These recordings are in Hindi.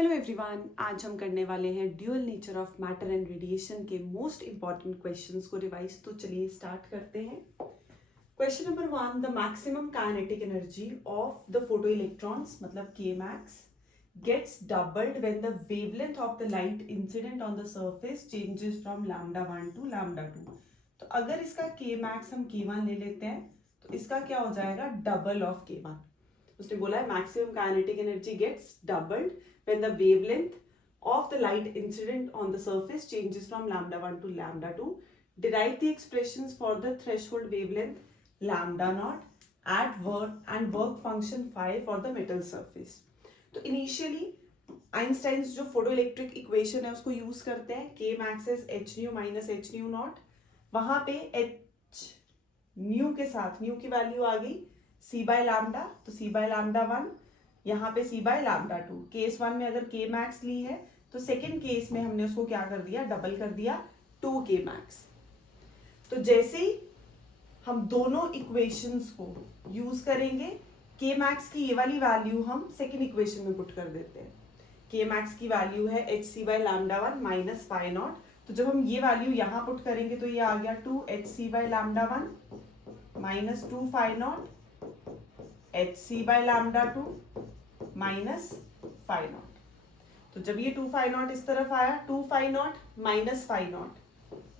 हेलो एवरीवन, आज हम करने वाले हैं dual nature of matter and radiation के मोस्ट इंपॉर्टेंट क्वेश्चंस को रिवाइज। तो चलिए स्टार्ट करते हैं। Question number 1, the maximum kinetic energy of the photo electrons मतलब K max gets doubled when the wavelength of the light incident on the surface changes from λ1 to λ2। तो अगर इसका के मैक्स हम k1 ले लेते हैं तो इसका क्या हो जाएगा, डबल ऑफ k1। उसने बोला है maximum kinetic energy gets doubled when the wavelength of the light incident on the surface changes from λ1 to λ2. Derive the expressions for the threshold wavelength lambda naught at work and work function phi for the metal surface. तो initially आइंस्टाइन्स जो फोटो इलेक्ट्रिक इक्वेशन है उसको यूज करते हैं। k max is h nu minus h nu naught। वहां पे h nu के साथ nu की वैल्यू आ गई c by lambda, तो c by lambda 1, यहाँ पे c बाय लैम्डा 2। केस 1 में अगर k मैक्स ली है तो सेकेंड केस में हमने उसको क्या कर दिया, डबल कर दिया 2k मैक्स। तो जैसे ही हम दोनों इक्वेशंस को यूज करेंगे, k मैक्स की ये वाली वैल्यू हम सेकेंड इक्वेशन में पुट कर देते हैं। k मैक्स की वैल्यू है hc by lambda 1 minus phi naught. तो जब हम ये वैल्यू यहाँ पुट करेंगे तो ये आ गया 2hc by lambda 1 minus 2 phi naught hc by lambda 2 minus phi naught. तो जब ये 2 फाई नॉट इस तरफ आया, 2 phi naught minus phi naught,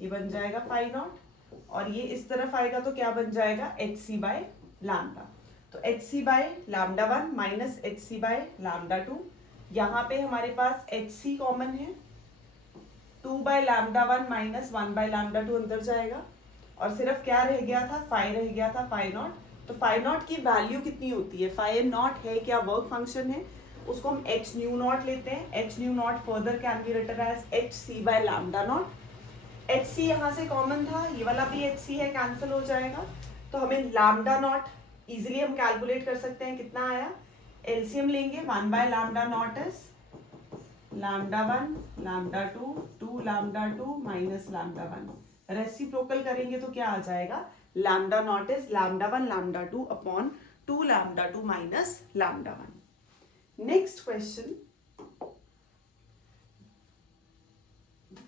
ये बन जाएगा फाई नॉट, और ये इस तरफ आएगा तो क्या बन जाएगा, hc बाय लैम्डा। तो hc by lambda 1 minus hc by lambda 2। यहाँ पे हमारे पास hc कॉमन है, 2 bye lambda 1 minus 1 bye lambda 2 अंदर जाएगा, और सिर्फ क्या रह गया था, फाई रह गया था, फाई नॉट। तो फाई नॉट की वैल्यू कितनी होती है, फाई नॉट है क्या, वर्क फंक्शन है, उसको हम h न्यू नॉट लेते हैं। h nu naught further can be written as hc by lambda naught. hc यहाँ से कॉमन था, ये वाला भी hc है, कैंसिल हो जाएगा। तो हमें लैम्डा नॉट इजिली हम कैलकुलेट कर सकते हैं, कितना आया, एलसीएम लेंगे, 1 bye lambda not is lambda 1 lambda 2 2 lambda 2 minus lambda 1। Reciprocal करेंगे तो क्या आ जाएगा, lambda naught is lambda 1 lambda 2 upon 2 lambda 2 minus lambda 1। Next question,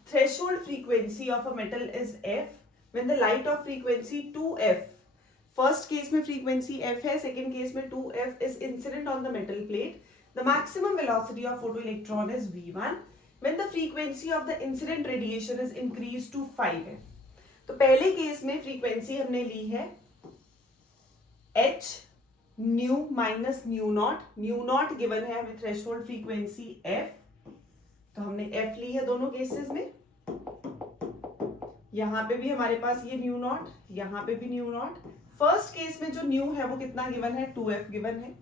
threshold frequency of a metal is f when the light of frequency 2f, first case में frequency f है, सेकेंड केस में 2f is incident on the metal plate. The maximum velocity of photoelectron is v1 when the frequency of the incident radiation is increased to 5f. तो पहले केस में फ्रीक्वेंसी हमने ली है h nu minus nu not. New not given है हमें थ्रेशोल्ड फ्रीक्वेंसी f, तो हमने f ली है दोनों केसेस में। यहाँ पे भी हमारे पास ये न्यू नॉट, यहाँ पे भी न्यू नॉट। फर्स्ट केस में जो न्यू है वो कितना गिवन है, 2f गिवन है।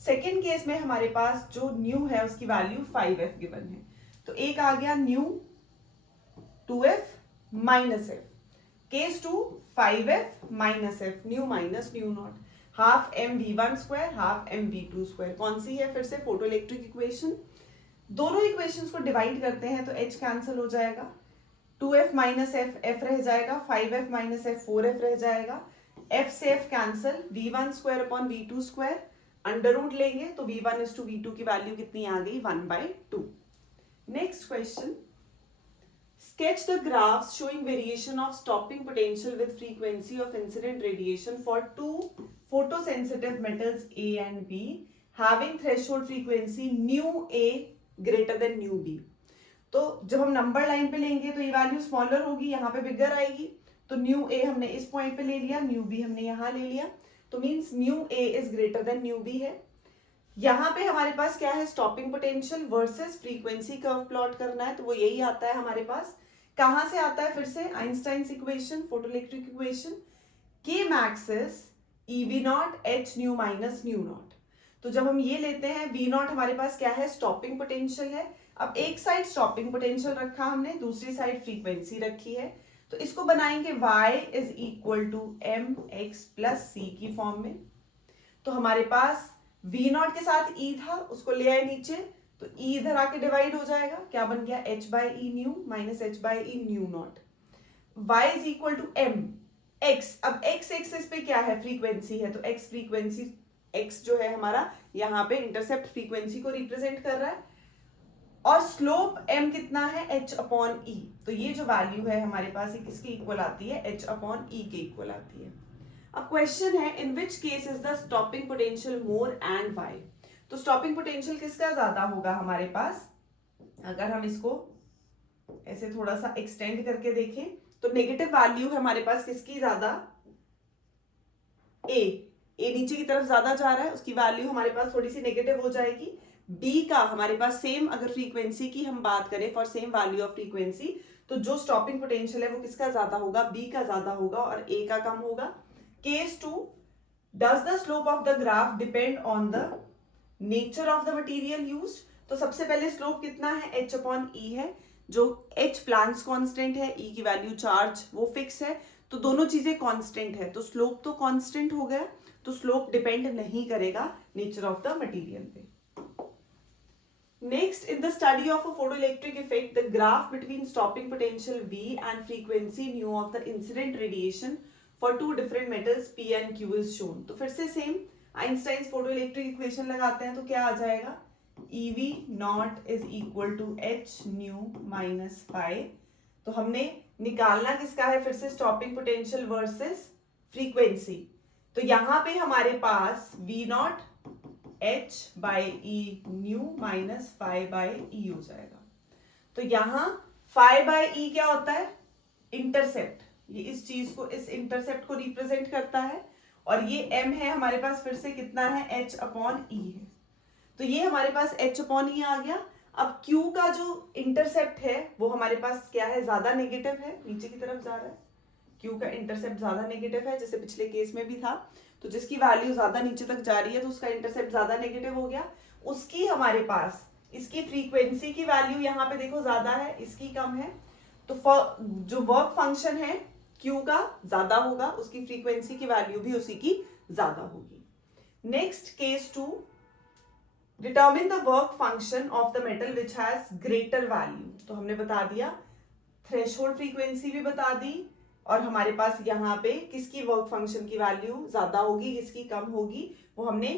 सेकेंड केस में हमारे पास जो न्यू है उसकी वैल्यू 5f गिवन है। तो एक आ गया nu 2f minus f, case 2 5f minus f, nu minus nu naught, half M v1 square half M v2 square. कौन सी है, फिर से फोटो इलेक्ट्रिक इक्वेशन। दोनों इक्वेशंस को डिवाइड करते हैं तो h कैंसिल हो जाएगा, 2f माइनस f f रह जाएगा, 5f माइनस f 4f रह जाएगा, f से f cancel, v1 square upon v2 square, under root लेंगे तो v1 इज टू v2 की वैल्यू कितनी आ गई, 1/2। Next question, sketch the graphs showing variation of stopping potential with frequency of incident radiation for two photosensitive metals A and B having threshold frequency nu A greater than nu B। तो जब हम नंबर लाइन पे लेंगे तो ये वैल्यू स्मॉलर होगी, यहाँ पे बिगर आएगी, तो न्यू ए हमने इस पॉइंट पे ले लिया, न्यू बी हमने यहाँ ले लिया, तो means nu A is greater than nu B है। यहाँ पे हमारे पास क्या है, stopping potential versus frequency curve plot करना है, तो वो यही आता है हमारे पास। कहां से आता है, फिर से आइंस्टाइन्स इक्वेशन, फोटोइलेक्ट्रिक इक्वेशन, के max is EV not H new minus nu not. तो जब हम ये लेते हैं, वी नॉट हमारे पास क्या है, स्टॉपिंग पोटेंशियल है। अब एक साइड स्टॉपिंग पोटेंशियल रखा हमने, दूसरी साइड फ्रीक्वेंसी रखी है, तो इसको बनाएंगे y is equal to M X plus C की फॉर्म में। तो हमारे पास v नॉट के साथ e था, उसको ले आए नीचे, तो e इधर आके डिवाइड हो जाएगा, क्या बन गया, h by E nu minus h by E nu naught. y is equal to m x। अब x एक्सिस पे क्या है, फ्रीक्वेंसी है, तो x फ्रीक्वेंसी, x जो है हमारा यहाँ पे इंटरसेप्ट फ्रीक्वेंसी को रिप्रेजेंट कर रहा है। और स्लोप m कितना है, h अपॉन e। तो ये जो वैल्यू है हमारे पास ये किसके इक्वल आती है, h अपॉन e के इक्वल आती है। अब क्वेश्चन है in which case is the stopping potential more and why. तो स्टॉपिंग पोटेंशियल किसका ज्यादा होगा हमारे पास, अगर हम इसको ऐसे थोड़ा सा एक्सटेंड करके देखें तो नेगेटिव वैल्यू है हमारे पास किसकी ज्यादा, ए नीचे की तरफ ज्यादा जा रहा है, उसकी वैल्यू हमारे पास थोड़ी सी नेगेटिव हो जाएगी। बी का हमारे पास सेम, अगर फ्रीक्वेंसी की हम बात करें for same value of frequency, तो जो स्टॉपिंग पोटेंशियल है वो किसका ज्यादा होगा, बी का ज्यादा होगा और ए का कम होगा। Case 2, does the slope of the graph depend on the nature of the material used. तो सबसे पहले स्लोप कितना है, h अपॉन e है, जो h प्लैंक्स कांस्टेंट है, e की वैल्यू चार्ज वो फिक्स है, तो दोनों चीजें कांस्टेंट है, तो स्लोप तो कांस्टेंट हो गया, तो स्लोप डिपेंड नहीं करेगा नेचर ऑफ द मटेरियल पे। Next, in the study of a photoelectric effect, the graph between stopping potential V and frequency nu of the incident radiation for two different metals P and Q is shown. तो फिर से सेम आइंस्टाइन्स फोटोइलेक्ट्रिक इक्वेशन लगाते हैं तो क्या आ जाएगा, EV naught is equal to H nu minus phi. तो हमने निकालना किसका है, फिर से स्टॉपिंग पोटेंशियल वर्सेस फ्रीक्वेंसी। तो यहां पे हमारे पास V not h by E nu minus phi by E हो जाएगा। तो यहां फाई बाई ई क्या होता है, इंटरसेप्ट, ये इस चीज को, इस इंटरसेप्ट को रिप्रेजेंट करता है, और ये m है हमारे पास फिर से कितना है, h अपॉन ई है। तो ये हमारे पास h अपॉन ई आ गया। अब q का जो इंटरसेप्ट है वो हमारे पास क्या है, ज्यादा नेगेटिव है, नीचे की तरफ जा रहा है, q का इंटरसेप्ट ज्यादा नेगेटिव है, जैसे पिछले केस में भी था। तो जिसकी वैल्यू ज्यादा नीचे तक जा रही है तो उसका इंटरसेप्ट ज्यादा नेगेटिव हो गया। उसकी हमारे पास इसकी फ्रीक्वेंसी की वैल्यू यहाँ पे देखो ज्यादा है, इसकी कम है, तो जो वर्क फंक्शन है Q का ज्यादा होगा, उसकी फ्रीक्वेंसी की वैल्यू भी उसी की ज्यादा होगी। Next case 2, determine the work function of the metal which has greater value. तो हमने बता दिया, थ्रेशोल्ड फ्रीक्वेंसी भी बता दी, और हमारे पास यहाँ पे किसकी वर्क फंक्शन की वैल्यू ज्यादा होगी, किसकी कम होगी, वो हमने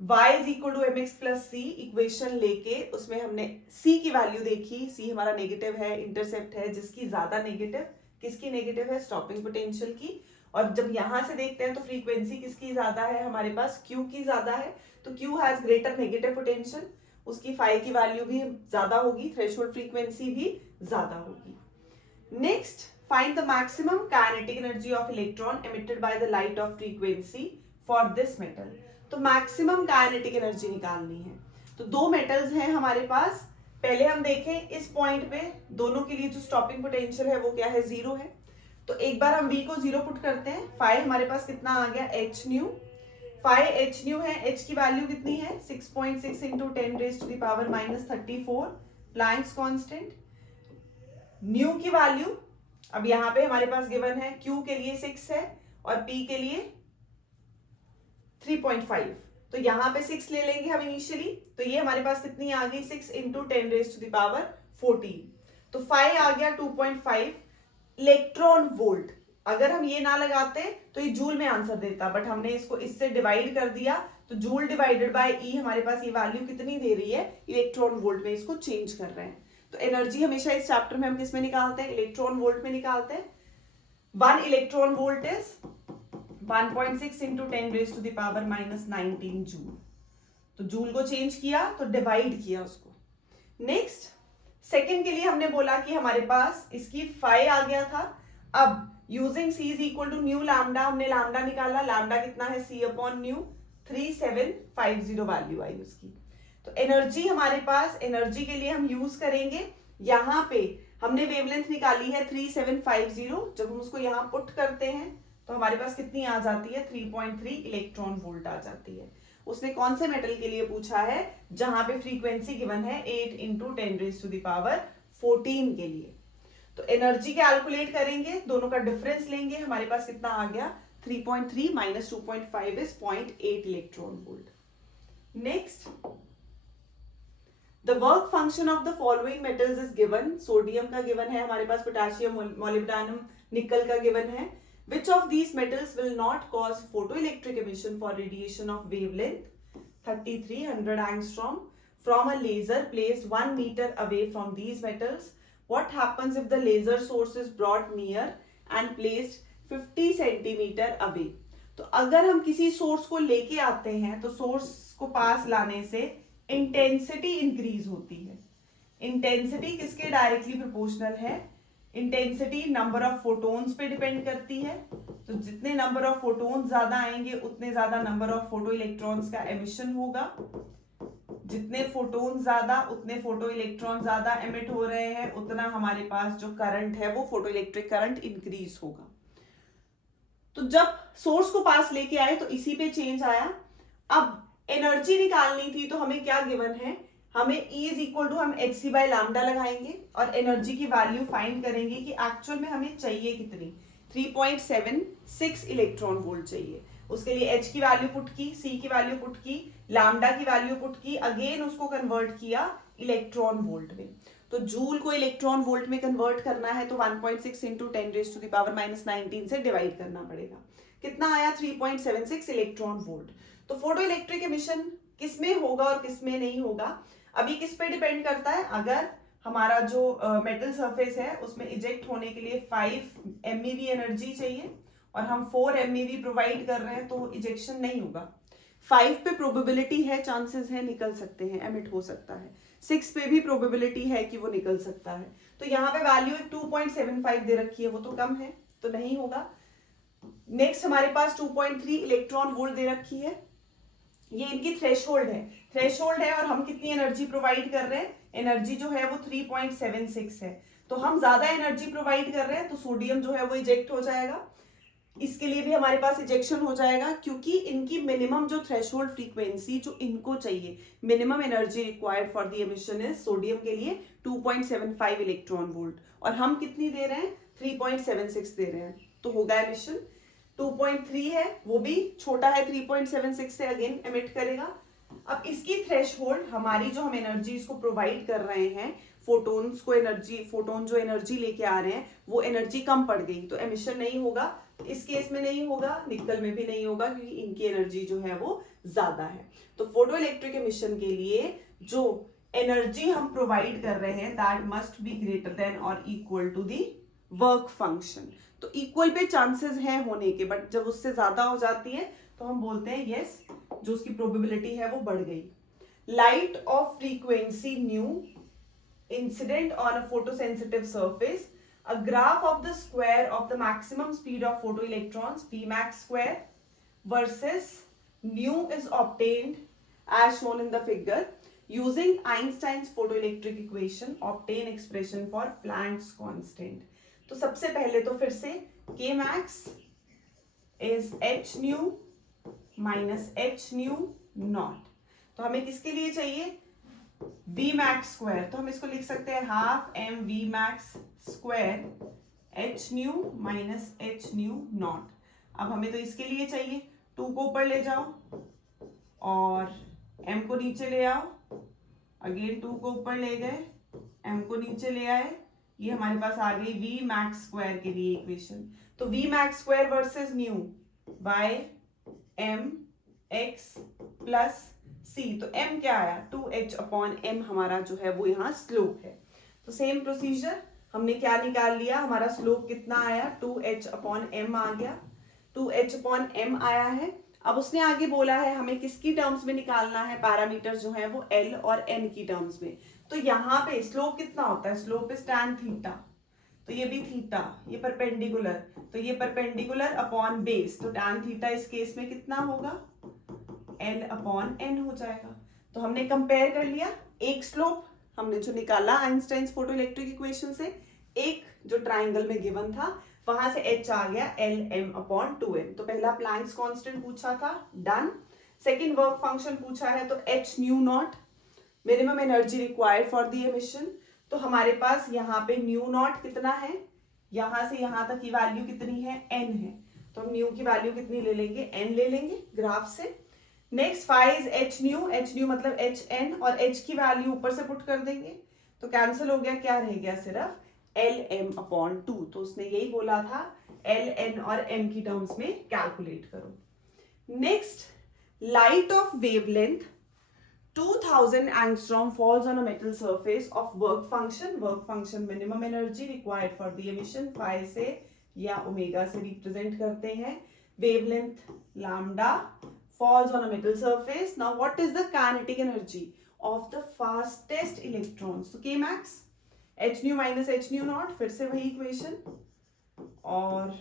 y is equal to M X plus C equation लेके उसमें हमने c की वैल्यू देखी, c हमारा नेगेटिव है, इंटरसेप्ट है, जिसकी ज्यादा नेगेटिव, किसकी नेगेटिव है, स्टॉपिंग पोटेंशियल की। और जब यहां से देखते हैं तो फ्रीक्वेंसी किसकी ज्यादा है, हमारे पास q की ज्यादा है, तो q has greater negative potential, उसकी फाई की वैल्यू भी ज्यादा होगी, थ्रेशोल्ड फ्रीक्वेंसी भी ज्यादा होगी। Next, find the maximum kinetic energy of electron emitted by the light of frequency for this metal। तो मैक्सिमम काइनेटिक एनर्जी निकालनी है। तो दो मेटल्स हैं हमारे पास, पहले हम देखें इस पॉइंट पे दोनों के लिए जो स्टॉपिंग पोटेंशियल है वो क्या है, जीरो है। तो एक बार हम V को जीरो पुट करते हैं, फाई हमारे पास कितना आ गया, h nu, phi h nu है, h की वैल्यू कितनी है, 6.6 into 10 raise to the power minus 34 Planck's constant. Nu की वैल्यू अब यहां पे हमारे पास गिवन है, Q के लिए 6 है और P के लिए 3.5, तो यहां पे 6 ले लेंगे हम इनिशियली, तो ये हमारे पास कितनी आ गई, 6 into 10 raise to the power 14, तो फाई आ गया 2.5 इलेक्ट्रॉन वोल्ट। अगर हम ये ना लगाते तो ये जूल में आंसर देता, बट हमने इसको इससे डिवाइड कर दिया, तो जूल डिवाइडेड बाय ई हमारे पास ये वैल्यू कितनी दे रही है, इलेक्ट्रॉन वोल्ट में इसको चेंज कर रहे हैं। तो एनर्जी हमेशा इस चैप्टर में हम किस में निकालते हैं, इलेक्ट्रॉन वोल्ट में निकालते हैं। 1 electron volt is 1.6 into 10 raise to the power minus 19 joule. तो जूल को चेंज किया तो डिवाइड किया उसको। नेक्स्ट, सेकंड के लिए हमने बोला कि हमारे पास इसकी फाई आ गया था। अब using C is equal to nu lambda, हमने लैम्डा निकाला, लैम्डा कितना है, सी अपॉन न्यू, 3750 वैल्यू आई उसकी। तो एनर्जी हमारे पास, एनर्जी के लिए हम यूज करेंगे, यहां पे हमने वेवलेंथ निकाली है 3750, जब हम उसको यहां पुट करते हैं तो हमारे पास कितनी आ जाती है, 3.3 इलेक्ट्रॉन वोल्ट आ जाती है। उसने कौन से मेटल के लिए पूछा है, जहां पे फ्रीक्वेंसी गिवन है 8 into 10 raise to the power 14 के लिए। तो एनर्जी कैलकुलेट करेंगे, दोनों का डिफरेंस लेंगे, हमारे पास कितना आ गया, 3.3 minus 2.5 is 0.8 electron volt. Next, the work function of the following metals is given, sodium का गिवन है हमारे पास, पोटेशियम, मोलिब्डेनम, निकल का गिवन है। Which of these metals will not cause photoelectric emission for radiation of wavelength 3300 angstrom from a laser placed 1 meter away from these metals, what happens if the laser source is brought near and placed 50 centimeter away? तो अगर हम किसी सोर्स को लेके आते हैं तो सोर्स को पास लाने से इंटेंसिटी इंक्रीज होती है। इंटेंसिटी किसके डायरेक्टली प्रोपोर्शनल है? इंटेंसिटी नंबर ऑफ फोटोन्स पे डिपेंड करती है। तो जितने नंबर ऑफ फोटोन्स ज्यादा आएंगे उतने ज्यादा नंबर ऑफ फोटो इलेक्ट्रॉन्स का एमिशन होगा। जितने फोटोन ज्यादा उतने फोटो इलेक्ट्रॉन ज्यादा एमिट हो रहे हैं, उतना हमारे पास जो करंट है वो फोटो इलेक्ट्रिक करंट इंक्रीज होगा। तो जब सोर्स को पास लेके आए तो इसी पे चेंज आया। अब एनर्जी निकालनी थी तो हमें क्या गिवन है? हमें E इज इक्वल टू हम एच सी बाय लैम्डा लगाएंगे और एनर्जी की वैल्यू फाइंड करेंगे कि एक्चुअल में हमें चाहिए कितनी। 3.76 इलेक्ट्रॉन वोल्ट चाहिए। उसके लिए H की वैल्यू पुट की, C की वैल्यू पुट की, लैम्डा की वैल्यू पुट की, अगेन उसको कन्वर्ट किया इलेक्ट्रॉन वोल्ट में। तो जूल को इलेक्ट्रॉन वोल्ट में कन्वर्ट करना है तो 1.6 इंटू 10⁻⁻19 से डिवाइड करना पड़ेगा। कितना आया? 3.76 इलेक्ट्रॉन वोल्ट। तो फोटो इलेक्ट्रिक एमिशन किसमें होगा और किसमें नहीं होगा, अभी किस पे डिपेंड करता है? अगर हमारा जो मेटल सरफेस है उसमें इजेक्ट होने के लिए 5 MeV एनर्जी चाहिए और हम 4 MeV प्रोवाइड कर रहे हैं तो इजेक्शन नहीं होगा। 5 पे प्रोबेबिलिटी है, चांसेस है निकल सकते हैं, एमिट हो सकता है। 6 पे भी प्रोबेबिलिटी है कि वो निकल सकता है। तो यहाँ पे वैल्यू 2.75 दे रखी है, वो तो कम है तो नहीं होगा। नेक्स्ट हमारे पास 2.3 इलेक्ट्रॉन वोल्ट दे रखी है, ये इनकी थ्रेशोल्ड है और हम कितनी एनर्जी प्रोवाइड कर रहे हैं? एनर्जी जो है वो 3.76 है। तो हम ज्यादा एनर्जी प्रोवाइड कर रहे हैं तो सोडियम जो है वो इजेक्ट हो जाएगा। इसके लिए भी हमारे पास इजेक्शन हो जाएगा क्योंकि इनकी मिनिमम जो थ्रेशोल्ड फ्रीक्वेंसी जो इनको चाहिए, minimum energy required for the emission is sodium के लिए 2.75 इलेक्ट्रॉन वोल्ट और हम कितनी दे रहे हैं? 3.76 दे रहे हैं। तो होगा एमिशन 2.3 है, वो भी छोटा है 3.76 से, अगेन एमिट करेगा। अब इसकी थ्रेशहोल्ड हमारी जो हम एनर्जी इसको प्रोवाइड कर रहे हैं, फोटोन्स को एनर्जी, फोटोन जो एनर्जी लेके आ रहे हैं वो एनर्जी कम पड़ गई तो एमिशन नहीं होगा। इस केस में नहीं होगा, निकल में भी नहीं होगा क्योंकि इनकी एनर्जी जो है वो ज्यादा है। तो फोटो इलेक्ट्रिक एमिशन के लिए जो एनर्जी हम प्रोवाइड कर रहे हैं that must be greater than और equal to the work function. तो इक्वल पे चांसेस हैं होने के, बट जब उससे ज्यादा हो जाती है तो हम बोलते हैं यस, जो उसकी प्रोबेबिलिटी है वो बढ़ गई। Light of frequency new incident on a photosensitive surface, a graph of the square of the maximum speed of photoelectrons Vmax square versus nu is obtained as shown in the figure using Einstein's photoelectric equation. Obtain expression for Planck's constant. तो सबसे पहले तो फिर से Kmax is h nu minus h nu naught। तो हमें किसके लिए चाहिए? Vmax square. तो हम इसको लिख सकते हैं half m Vmax square h nu minus h nu not. अब हमें तो इसके लिए चाहिए, 2 को ऊपर ले जाओ और m को नीचे ले आओ, अगेन 2 को ऊपर ले गए, m को नीचे ले आए, ये हमारे पास आ गई Vmax स्क्वायर के लिए इक्वेशन। तो Vmax square versus nu by m x plus c, तो m क्या आया? 2h अपॉन m हमारा जो है वो यहाँ स्लोप है। तो सेम प्रोसीजर, हमने क्या निकाल लिया? हमारा स्लोप कितना आया? 2h अपॉन m आ गया, 2h अपॉन m आया है। अब उसने आगे बोला है हमें किसकी टर्म्स में निकालना है? पैरामीटर जो है वो l और n की टर्म्स में। तो यहाँ पे स्लोप कितना होता है? स्लोप इज tan थीटा, तो ये भी थीटा, ये परपेंडिकुलर, तो ये परपेंडिकुलर अपॉन बेस, तो tan थीटा इस केस में कितना होगा? L अपॉन n हो जाएगा। तो हमने कंपेयर कर लिया, एक स्लोप हमने जो निकाला आइंस्टाइन्स फोटो इलेक्ट्रिक इक्वेशन से, एक जो ट्राइंगल में गिवन था वहां से h आ गया Lm अपॉन 2n। तो पहला प्लैंक्स कांस्टेंट पूछा था, डन। सेकेंड वर्क फंक्शन पूछा है तो h nu not, minimum energy required for the emission. तो हमारे पास यहाँ पे न्यू नॉट कितना है? यहाँ से यहाँ तक की वैल्यू कितनी है? n है। तो हम न्यू की वैल्यू कितनी ले लेंगे? n ले लेंगे ग्राफ से। Next five is h new मतलब hn और h की वैल्यू ऊपर से पुट कर देंगे तो कैंसिल हो गया, क्या रह गया? सिर्फ Lm अपॉन 2। तो उसने यही बोला था Ln और m की टर्म्स में कैलकुलेट करो। Next, light of wavelength 2000 2000 angstrom falls on a metal surface of work function minimum energy required for the emission phi से या ओमेगा से रिप्रेजेंट करते हैं, wavelength lambda falls on a metal surface. Now what is the kinetic energy of the fastest electrons? So k max h nu minus h nu naught, फिर से वही इक्वेशन, और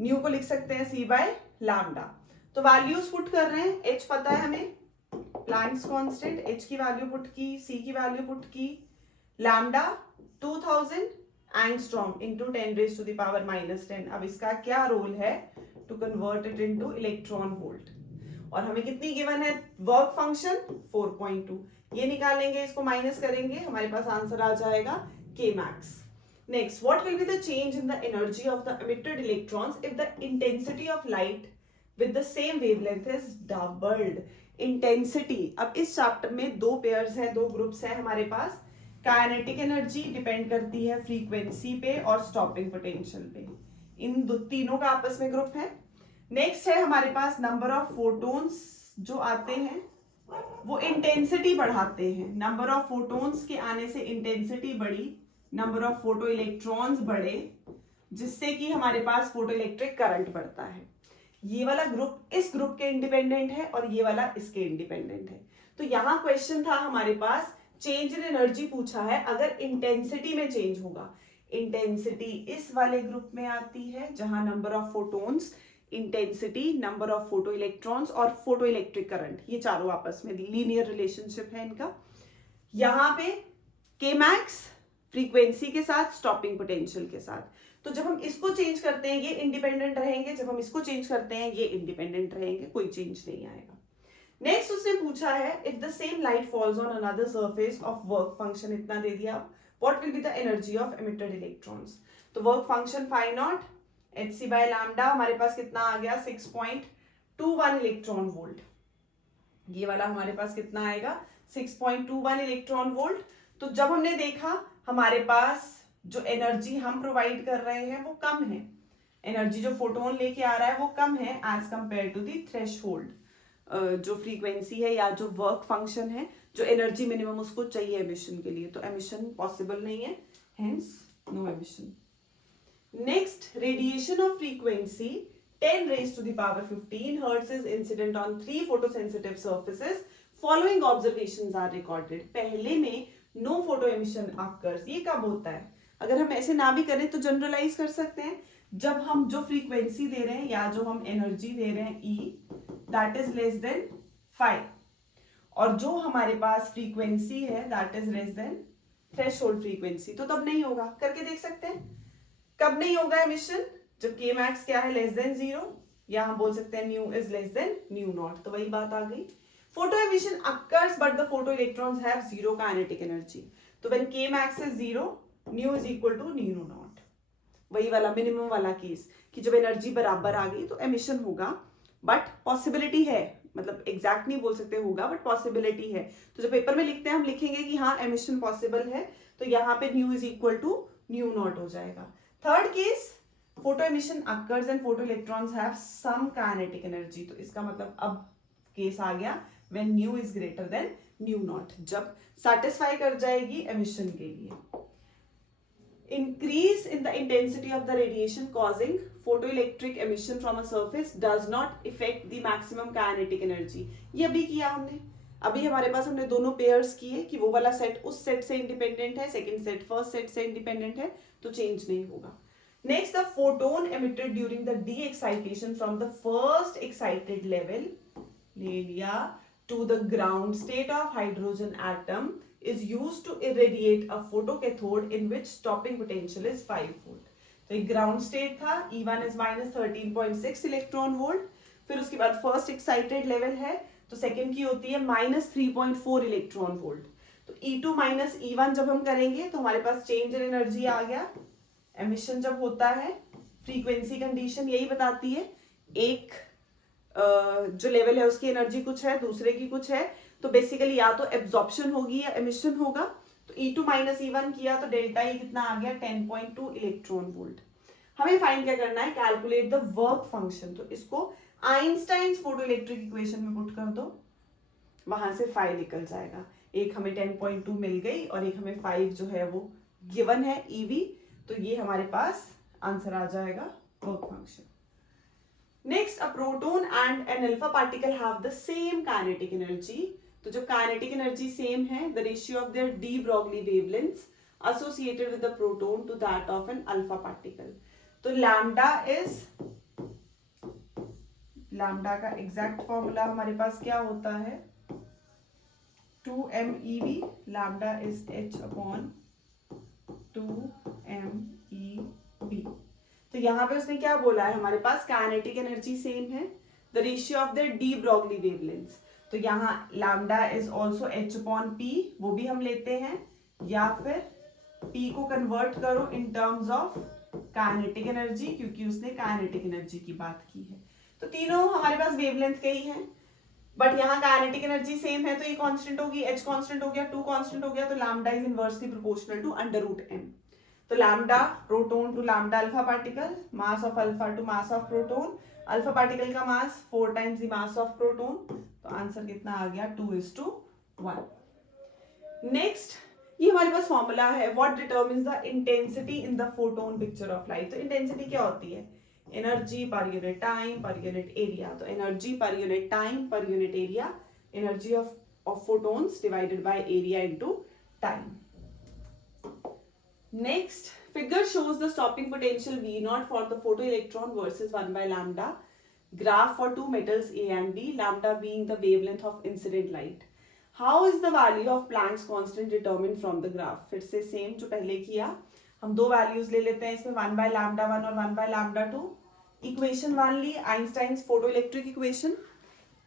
न्यू को लिख सकते हैं c by lambda. तो वैल्यूज पुट कर रहे हैं, h पता है हमें, प्लैंक्स कांस्टेंट, h की वैल्यू पुट की, c की वैल्यू पुट की, lambda 2000 angstrom into 10 raise to the power -10. अब इसका क्या रोल है? To convert it into electron volt. और हमें कितनी गिवन है? Work function 4.2. ये निकालेंगे, इसको माइनस करेंगे, हमारे पास आंसर आ जाएगा k max. Next, what will be the change in the energy of the emitted electrons if the intensity of light with the same wavelength is doubled? Intensity, अब इस चैप्टर में दो पेयर्स हैं, दो ग्रुप्स हैं हमारे पास. काइनेटिक एनर्जी डिपेंड करती है फ्रीक्वेंसी पे और स्टॉपिंग पोटेंशियल पे. इन दो तीनों का आपस में ग्रुप है. नेक्स्ट है हमारे पास नंबर ऑफ फोटोन्स जो आते हैं वो इंटेंसिटी बढ़ाते हैं. नंबर ऑफ फोटोन्स के आने से इंटेंसिटी बढ़ी, नंबर ऑफ फोटो इलेक्ट्रॉन्स बढ़े, जिससे कि हमारे पास फोटो इलेक्ट्रिक करंट बढ़ता है. ये वाला ग्रुप इस ग्रुप के इंडिपेंडेंट है और ये वाला इसके इंडिपेंडेंट है. तो यहाँ क्वेश्चन था हमारे पास, चेंज इन एनर्जी पूछा है अगर इंटेंसिटी में चेंज होगा. इंटेंसिटी इस वाले ग्रुप में आती है जहां number of photons, intensity, number of photo electrons और फोटो इलेक्ट्रिक करंट, ये चारों आपस में लीनियर रिलेशनशिप है इनका. यहाँ पे के मैक्स फ्रीक्वेंसी के साथ, स्टॉपिंग पोटेंशियल के साथ. तो जब हम इसको चेंज करते हैं ये इंडिपेंडेंट रहेंगे, जब हम इसको चेंज करते हैं ये इंडिपेंडेंट रहेंगे, कोई चेंज नहीं आएगा. नेक्स्ट उसने पूछा है if the same light falls on another surface of work function, इतना दे दिया, what will be the energy of emitted electrons. तो work function phi not H C by lambda, हमारे पास कितना आ गया 6.21 इलेक्ट्रॉन वोल्ट. ये वाला हमारे पास कितना आएगा 6.21 इलेक्ट्रॉन वोल्ट. तो जब हमने देखा हमारे पास जो एनर्जी हम प्रोवाइड कर रहे हैं वो कम है, एनर्जी जो फोटोन लेके आ रहा है वो कम है as compared to the threshold, जो फ्रीक्वेंसी है या जो वर्क फंक्शन है, जो एनर्जी मिनिमम उसको चाहिए एमिशन के लिए. तो एमिशन पॉसिबल नहीं है, hence no emission. Next, radiation of frequency 10 raised to the power 15 hertz is incident on 3 photosensitive surfaces. Following observations are recorded. पहले में नो फोटो एमिशन ऑकर्स. ये कब होता है? अगर हम ऐसे ना भी करें तो जनरलाइज कर सकते हैं, जब हम जो फ्रीक्वेंसी दे रहे हैं या जो हम एनर्जी दे रहे हैं E, that is less than 5, और जो हमारे पास फ्रीक्वेंसी है that is less than threshold frequency, तो तब नहीं होगा. करके देख सकते हैं कब नहीं होगा एमिशन, जब के मैक्स क्या है लेस देन 0, या हम बोल सकते हैं new is less than new not. तो वही बात आ गई. Photo emission occurs but the photoelectrons have zero kinetic energy. तो when K max is 0, nu is equal to nu naught. वही वाला मिनिमम वाला केस कि जब एनर्जी बराबर आ गई तो एमिशन होगा, बट पॉसिबिलिटी है, मतलब एग्जैक्ट नहीं बोल सकते होगा बट पॉसिबिलिटी है. तो जब पेपर में लिखते हैं हम लिखेंगे कि हाँ एमिशन पॉसिबल है, तो यहाँ पे nu is equal to nu naught हो जाएगा. Third case, photo emission occurs and photoelectrons have some kinetic energy. तो इसका मतलब अब केस आ गया when nu is greater than nu naught, जब satisfy कर जाएगी emission के लिए. Increase in the intensity of the radiation causing photoelectric emission from a surface does not affect the maximum kinetic energy. ये अभी किया हमने, अभी हमारे पास हमने दोनों पेयर्स किए कि वो वाला सेट उस सेट से इंडिपेंडेंट है, सेकंड सेट फर्स्ट सेट से इंडिपेंडेंट है, तो चेंज नहीं होगा. Next, the photon emitted during the de-excitation from the first excited level, ले लिया, to the ground state of hydrogen atom is used to irradiate a photocathode in which stopping potential is 5 volt. तो एक ग्राउंड स्टेट था, E1 is -13.6 इलेक्ट्रॉन वोल्ट. फिर उसके बाद फर्स्ट एक्साइटेड लेवल है, तो सेकेंड की होती है -3.4 इलेक्ट्रॉन वोल्ट. तो E2 माइनस E1 जब हम करेंगे तो हमारे पास चेंज इन एनर्जी आ गया. एमिशन जब होता है, फ्रीक्वेंसी कंडीशन यही बताती है, एक जो लेवल है उसकी एनर्जी कुछ है, दूसरे की कुछ है, तो बेसिकली या तो एब्जॉर्प्शन होगी या एमिशन होगा. तो E2 माइनस E1 किया तो डेल्टा E कितना आ गया 10.2 इलेक्ट्रॉन वोल्ट. हमें फाइंड क्या करना है, कैलकुलेट द वर्क फंक्शन. तो इसको आइंस्टाइन्स फोटो इलेक्ट्रिक इक्वेशन में पुट कर दो. वहां से 5 निकल जाएगा। एक हमें 10.2 मिल गई और एक हमें 5 जो है वो गिवन है EV, तो ये हमारे पास आंसर आ जाएगा work function. Next, a proton and an alpha particle have the same kinetic energy. तो जो काइनेटिक एनर्जी सेम है, the ratio of their de Broglie wavelengths associated with the proton to that of an alpha particle. तो लैम्डा का एग्जैक्ट फॉर्मूला हमारे पास क्या होता है, 2mev, लैम्डा इज h/2mev। तो यहाँ पे उसने क्या बोला है, हमारे पास काइनेटिक एनर्जी सेम है, the ratio of the de Broglie wavelengths. तो यहाँ लैम्डा इज ऑल्सो h/p, वो भी हम लेते हैं, या फिर P को कन्वर्ट करो in terms of kinetic energy, क्योंकि उसने काइनेटिक एनर्जी की बात की है। तो तीनों हमारे पास वेवलेंथ के ही हैं, बट यहाँ काइनेटिक एनर्जी सेम है, तो ये कांस्टेंट होगी, h कांस्टेंट हो गया, 2 कांस्टेंट हो गया, तो lambda is inversely proportional to √m। तो lambda proton to lambda alpha particle, mass of alpha to mass of proton, alpha particle का mass 4 times the mass of proton, तो आंसर कितना आ गया, 2:1। नेक्स्ट, ये हमारे पास फॉर्मूला है, what determines the intensity in the photon picture of light. तो इंटेंसिटी क्या होती है, energy per unit time per unit area. तो energy per unit time per unit area, energy of photons divided by area into time. Next, figure shows the stopping potential V0 for the photo electron versus 1 by lambda graph for two metals A and B, lambda being the wavelength of incident light. How is the value of Planck's constant determined from the graph? फिर से सेम जो पहले किया, हम दो वैल्यूज ले लेते हैं इसमें, 1 by lambda 1 और 1 by lambda 2। इक्वेशन 1 ली, Einstein's photo electric equation,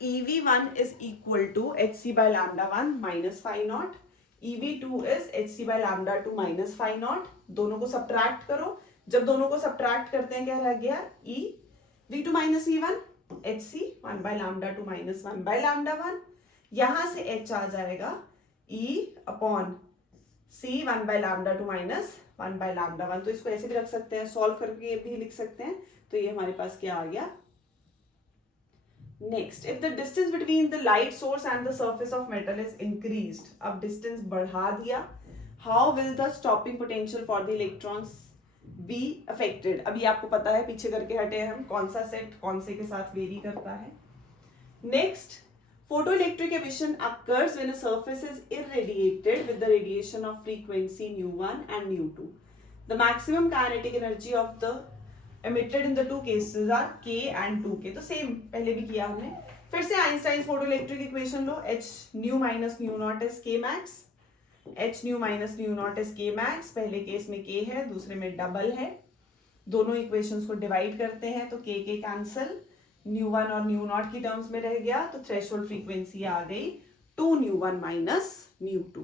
EV1 is equal to hc by lambda 1 minus phi naught, EV2 is hc by lambda 2 minus phi naught। दोनों को सब्ट्रैक्ट करो, जब दोनों को सब्ट्रैक्ट करते हैं क्या रह गया, E V2 minus V1 hc 1 by lambda 2 minus 1 by lambda 1, यहां से h आ जाएगा E/c 1 by lambda 2 minus 1 by lambda 1। तो इसको ऐसे भी रख सकते हैं, सॉल्व करके भी लिख सकते हैं, तो ये हमारे पास क्या आ गया। Next, if the distance between the light source and the surface of metal is increased, अब डिस्टेंस बढ़ा दिया, how will the stopping potential for the electrons be affected. अभी आपको पता है, पीछे करके हटे हैं हम, कौन सा सेट कौन से के साथ वेरी करता है। Next, photoelectric emission occurs when a surface is irradiated with the radiation of frequency nu1 and nu2. The maximum kinetic energy of the emitted in the two cases are k and 2k। तो सेम पहले भी किया हमने, फिर से Einstein photoelectric equation low, h nu minus nu naught is k max, h nu minus nu naught is k max। पहले केस में k है, दूसरे में डबल है, दोनों इक्वेशंस को डिवाइड करते हैं तो k कैंसल, nu1 और nu0 की टर्म्स में रह गया, तो थ्रेशोल्ड फ्रीक्वेंसी आ गई 2 nu1 माइनस nu2।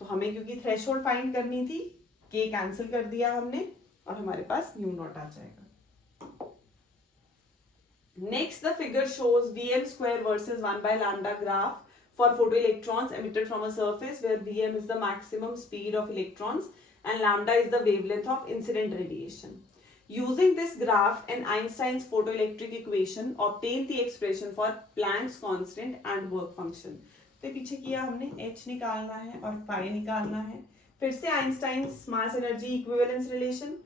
तो हमें क्योंकि थ्रेशोल्ड फाइंड करनी थी, k कैंसिल कर दिया हमने और हमारे पास nu0 आ जाएगा। Next, the figure shows Vm square versus 1 by lambda graph for photoelectrons emitted from a surface where Vm is the maximum speed of electrons and lambda is the wavelength of incident radiation. Using this graph and Einstein's photoelectric equation, obtain the expression for Planck's constant and work function। तो पीछे किया हमने, h निकालना है और phi निकालना है, फिर से Einstein's mass energy equivalence relation,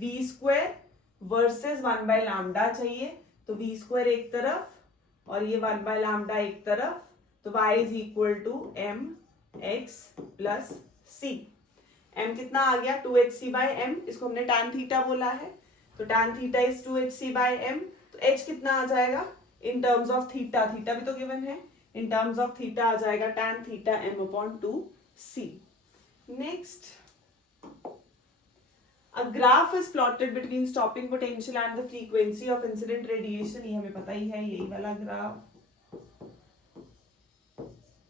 v square versus 1 by lambda चाहिए, तो v स्क्वायर एक तरफ और ये 1 by lambda एक तरफ, तो y is equal to mx plus c। m कितना आ गया, 2hc by m, इसको हमने tan थीटा बोला है, तो tan theta is 2hc by m। तो h कितना आ जाएगा in terms of theta, theta भी तो गिवन है, इन टर्म्स ऑफ थीटा आ जाएगा tan theta m/2c। Next, a graph is plotted between stopping potential and the frequency of incident radiation, ये हमें पता ही है, यही वाला ग्राफ।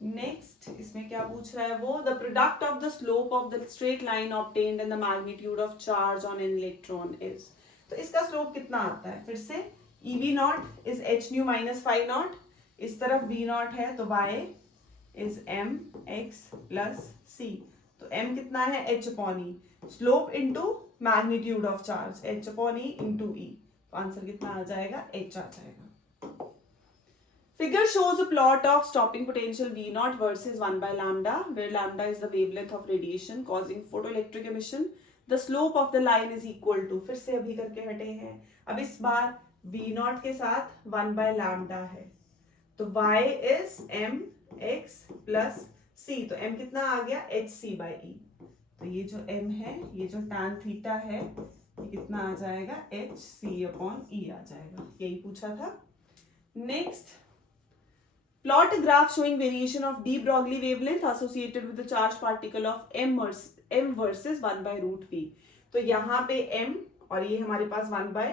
नेक्स्ट, इसमें क्या पूछ रहा है वो, the product of the slope of the straight line obtained and the magnitude of charge on an electron is. तो इसका स्लोप कितना आता है, फिर से EV0 is h nu minus phi naught, इस तरफ V0 है तो y is mx plus c। तो m कितना है, h/e, slope into magnitude of charge h/e into e, तो आंसर कितना आ जाएगा, h आ जाएगा। Figure shows a plot of stopping potential V naught versus 1 by lambda, where lambda is the wavelength of radiation causing photoelectric emission. The slope of the line is equal to, फिर से अभी करके हटे हैं, अब इस बार V naught के साथ 1 by lambda है, तो y is mx plus c, तो m कितना आ गया hc by e, तो ये जो m है, ये जो tan थीटा है, ये कितना आ जाएगा hc upon e आ जाएगा, यही पूछा था. Next, plot a graph showing variation of de Broglie wavelength associated with the charged particle of m versus 1 by root v. तो यहाँ पे m और ये हमारे पास 1 by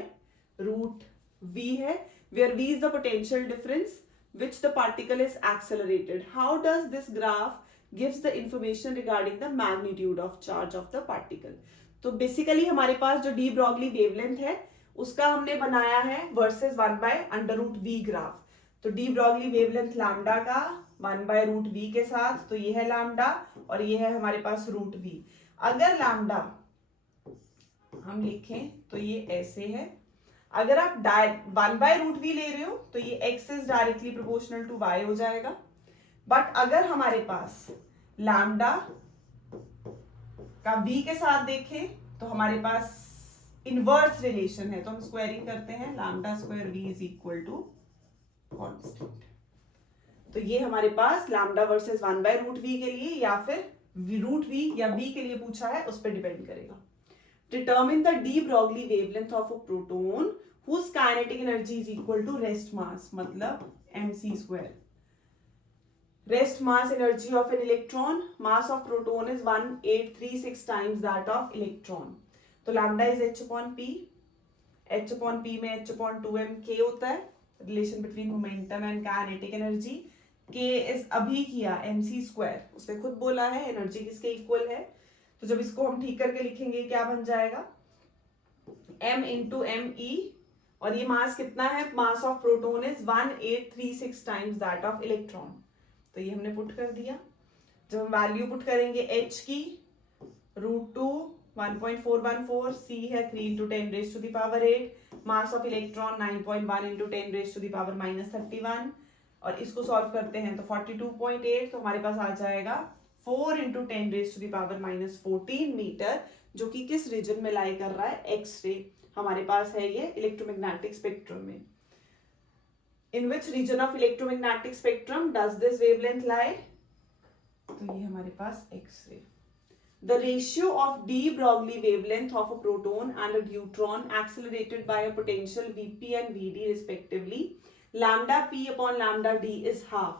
root v है, where v is the potential difference which the particle is accelerated. How does this graph gives the information regarding the magnitude of charge of the particle? तो बेसिकली हमारे पास जो de Broglie wavelength है उसका हमने बनाया है versus 1 by under root v graph. तो डी ब्रॉगली वेवलेंथ लैम्डा का 1 बाय रूट वी के साथ, तो ये है लैम्डा और ये है हमारे पास रूट वी. अगर लैम्डा हम लिखें तो ये ऐसे है, अगर आप 1 बाय रूट वी ले रहे हो तो ये x is directly proportional to y हो जाएगा. बट अगर हमारे पास लैम्डा का v के साथ देखें तो हमारे पास इनवर्स रिलेशन है, तो हम स्क्वायरिंग करते हैं, lambda square v is equal to constant. तो ये हमारे पास lambda versus 1 by root V के लिए या फिर रूट वी या वी के लिए पूछा है, उस पर डिपेंड करेगा. Determine the de Broglie wavelength of a proton whose kinetic energy is equal to rest mass, मतलब mc square. Rest mass energy of an electron, mass of proton is 1836 times that of electron. तो lambda is h upon p, h upon p में h अपॉन 2m k होता है, relation between momentum and kinetic energy. k is अभी किया mc स्क्वायर, उसने खुद बोला है एनर्जी किसके इक्वल है, तो जब इसको हम ठीक करके लिखेंगे क्या बन जाएगा, m इंटू एम ई, और ये मास कितना है, मास of proton is 1836 times that of electron. तो ये हमने पुट कर दिया. जब हम वैल्यू पुट करेंगे h की, √2 1.414, c है 3 into 10 raised to the power 8, mass of electron 9.1 into 10 raised to the power -31, और इसको सॉल्व करते हैं तो 42.8, तो हमारे पास आ जाएगा 4 into 10 raised to the power -14 metre, जो कि किस रीजन में लाई कर रहा है, एक्स रे हमारे पास है ये इलेक्ट्रोमैग्नेटिक स्पेक्ट्रम में. In which region of electromagnetic spectrum does this wavelength lie, तो ये हमारे पास X ray. The ratio of de Broglie wavelength of a proton and a neutron accelerated by a potential Vp and Vd respectively, lambda p upon lambda d is half.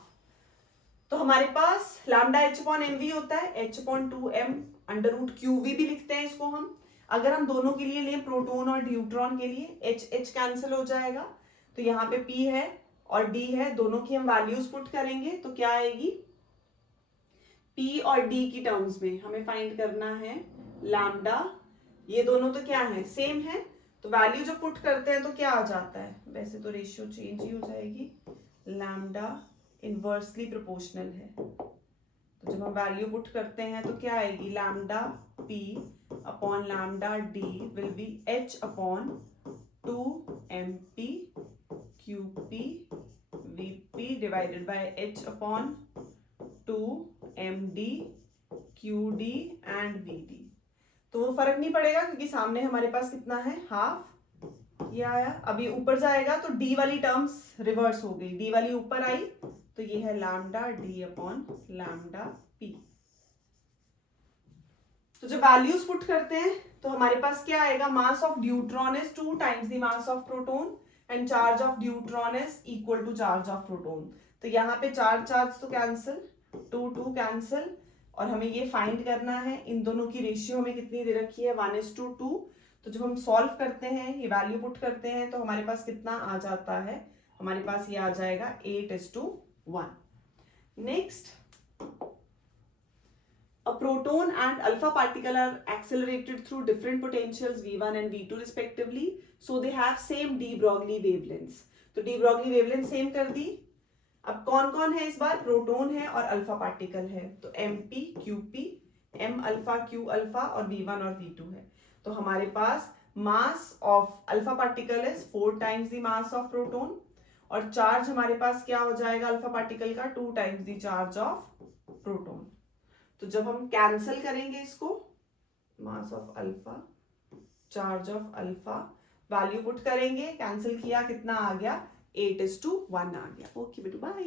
तो हमारे पास lambda h upon mv होता है, h upon 2m under root qv भी लिखते हैं इसको हम. अगर हम दोनों के लिए लें, प्रोटोन और न्यूट्रॉन के लिए, h कैंसिल हो जाएगा, तो यहाँ पे p है और d है, दोनों की हम वैल्यूज पुट करेंगे तो क्या आएगी, P और D की टर्म्स में हमें फाइंड करना है लैम्डा, ये दोनों तो क्या है, सेम है, तो वैल्यू जब पुट करते हैं तो क्या आ जाता है, वैसे तो रेशियो चेंज ही हो जाएगी, लैम्डा इनवर्सली प्रोपोर्शनल है, तो जब हम वैल्यू पुट करते हैं तो क्या आएगी, lambda P upon lambda D will be h upon 2mp qp vp divided by h upon 2md qd and vd. तो वो फर्क नहीं पड़ेगा क्योंकि सामने हमारे पास कितना है, हाफ ये आया. अभी ऊपर जाएगा तो d वाली टर्म्स रिवर्स हो गई, d वाली ऊपर आई, तो ये है lambda d upon lambda p. तो जब वैल्यूज पुट करते हैं तो हमारे पास क्या आएगा, mass of neutron is 2 times the mass of proton and charge of neutron is equal to charge of proton. तो यहाँ पे चार्ज तो कैंसिल, 2 कैंसिल, और हमें ये फाइंड करना है इन दोनों की रेशियो हमें कितनी दे रखी है, 1:2. तो जब हम सॉल्व करते हैं, ये वैल्यू पुट करते हैं, तो हमारे पास कितना आ जाता है, हमारे पास ये आ जाएगा 8:1. Next, a proton and alpha particle are accelerated through different potentials v1 and v2 respectively, so they have same de Broglie wavelengths. तो de Broglie wavelength सेम कर दी. अब कौन कौन है इस बार, प्रोटोन है और अल्फा पार्टिकल है, तो mp qp, m alpha q alpha और v1 और v2 है. तो हमारे पास mass of alpha particle is 4 times the mass of proton और चार्ज हमारे पास क्या हो जाएगा अल्फा पार्टिकल का 2 times the charge of proton. तो जब हम कैंसिल करेंगे इसको, mass of alpha, charge of alpha, value put करेंगे, कैंसिल किया, कितना आ गया 8:1 आ गया। ओके बेटू बाय।